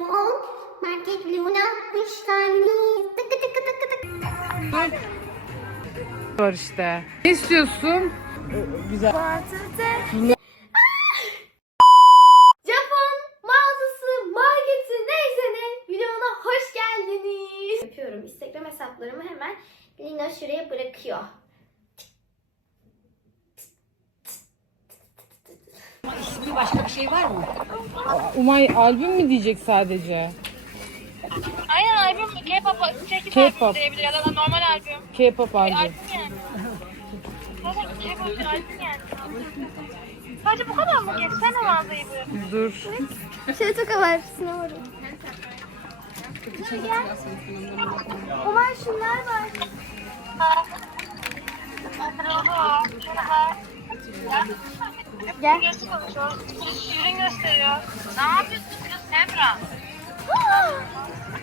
Japon Market Luna geldiniz. Tıkı tıkı tıkı tıkı. Var işte. Ne istiyorsun? Güzel. Umay albüm mü diyecek sadece? Aynen albüm K-pop, K-pop K-pop. albüm diyebilir ya da normal albüm. K-pop albüm. Albüm yani. Zaten K-pop bir albüm yani. Sadece bu kadar mı? Geçsene mağazayı bir. Dur. Şöyle çok var. Şöyle gel. Umar şunlar var. Kırıldı. Şöyle ver. Gel. Göster konuşuyor. Ürün gösteriyor. Ne yapıyorsun kız Semra?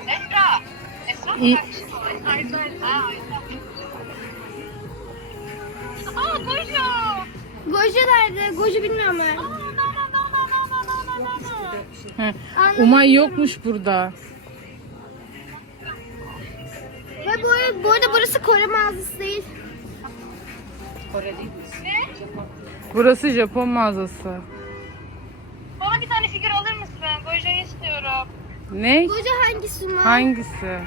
Esra. Esra mı İyi. kardeşim? Esra, Esra. Aa, Koşu. Goji nerede? Goji bilmiyorum ben. Aa. Umay yokmuş burada. Ve bu bu arada burası Kore mağazası değil. Burası Japon mağazası. Bana bir tane figür alır mısın? Goja'yı istiyorum. Ne? Goji hangisi mi? Hangisi?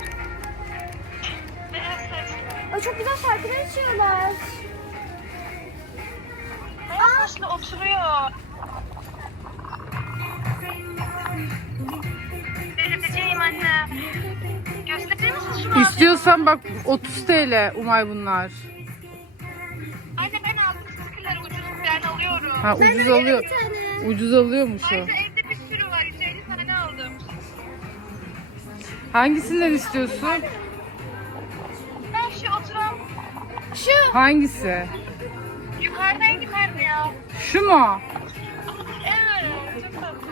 Beyaz saçlı. Aa, çok güzel şarkılar açıyorlar. Beyaz saçlı oturuyor. Belirteceğim anne. Gösterir misin şu mağazayı? İstiyorsan bak 30 TL Umay bunlar. Ha ucuz alıyor. Bir tane. Ucuz alıyormuş o. Ayrıca evde bir sürü var. 150 tane aldım. Hangisinden istiyorsun? Ben şu oturan Şu. Hangisi? yukarıdan yukarıda ya. Şu mu? Evet. Çok tatlı.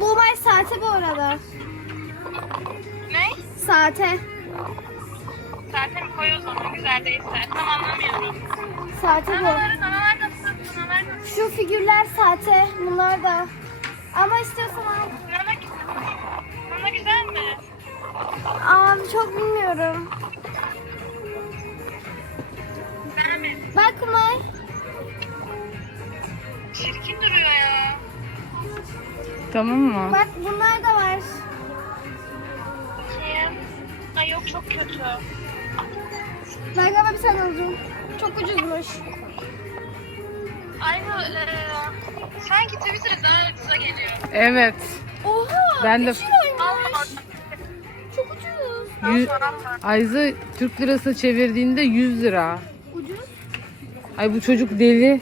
Bu Umar saate bu arada. Ne? Saate. Zaten koy o zaman güzel değilse. Tam anlamıyorum. Saate bu. Nasıl? Şu figürler saate. Bunlar da. Ama istiyorsan al. Nana, nana güzel mi? Aa, çok bilmiyorum. Beğenmedim. Bak Umar. Çirkin duruyor ya. Tamam mı? Bak bunlar da var. Bakayım. Ay yok çok kötü. Ben galiba bir tane alacağım. Çok ucuzmuş. Ay bu e, sanki Twitter'ı daha geliyor. Evet. Oha. Ben de-. Çok ucuz. Yüz, Ayza Türk lirası çevirdiğinde 100 lira. Ucuz. Ay bu çocuk deli.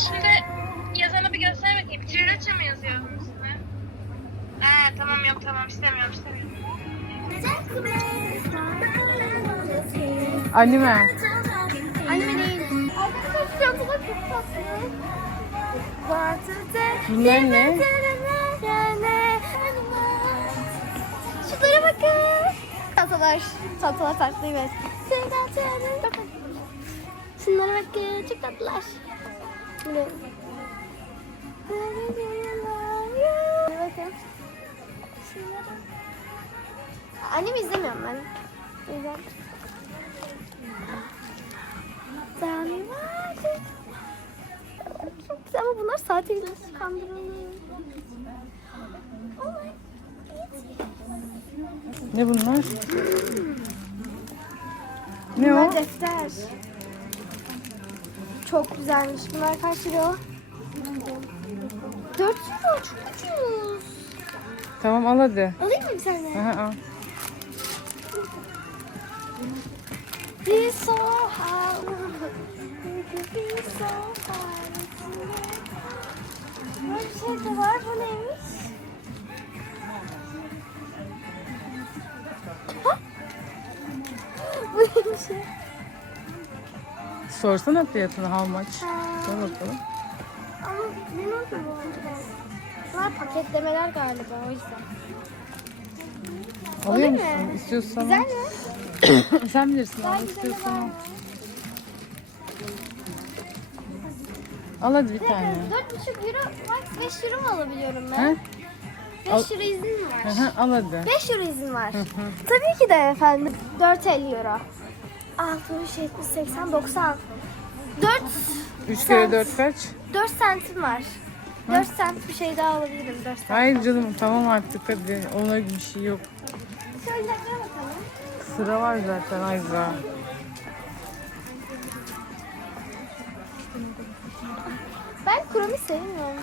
Dışında yazana bir göster bakayım. Trileçe mi yazıyor bunun üstüne? Ha tamam yok tamam istemiyorum istemiyorum. Anime. Anime değil. Arkadaşlar çantalar çok tatlı. Bunlar ne? Şunlara bakın. Çantalar. Çantalar farklı evet. Şunlara bakın. Çok tatlılar. Böyle. Bakın. Annem izlemiyorum ben. Güzel ama bunlar saatiyle kandırılıyor. Ne bunlar? Ne Bunlar o? defter. Çok güzelmiş. Bunlar kaç lira? 4 euro çok ucuz. Tamam al hadi. Alayım mı bir tane? Aha, al. Be so high. We could be so high. Böyle bir şey de var. Bu neymiş? Bu neymiş? Sorsana fiyatını how much? Sor bakalım. Ama bilmiyorum bu arada. Bunlar paketlemeler galiba o yüzden. Alıyor Olur musun? mu? İstiyorsan Güzel mi? Sen bilirsin. Al istiyorsan al. hadi bir tane. dakika, 4,5 euro, max 5 euro mu alabiliyorum He? ben? 5 Al. euro izin mi var? Aha, al hadi. 5 euro izin var. Tabii ki de efendim. 4,50 euro. 60, 70, 80, 90. 4, 3 kere 4 kaç? 4 sentim var. 4 sent bir şey daha alabilirim. 4 sent. Hayır canım tamam artık hadi. Ona bir şey yok. Şöyle bakalım. Sıra var zaten Ayza. Ben kuromi sevmiyorum.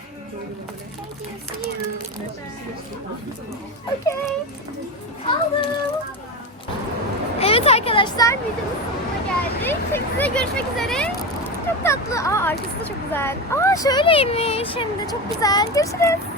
Thank you. See you. Okay. Aldım. Evet arkadaşlar videonun sonuna geldik. Size görüşmek üzere. Çok tatlı. Aa arkası da çok güzel. Aa şöyleymiş hem de çok güzel. Görüşürüz.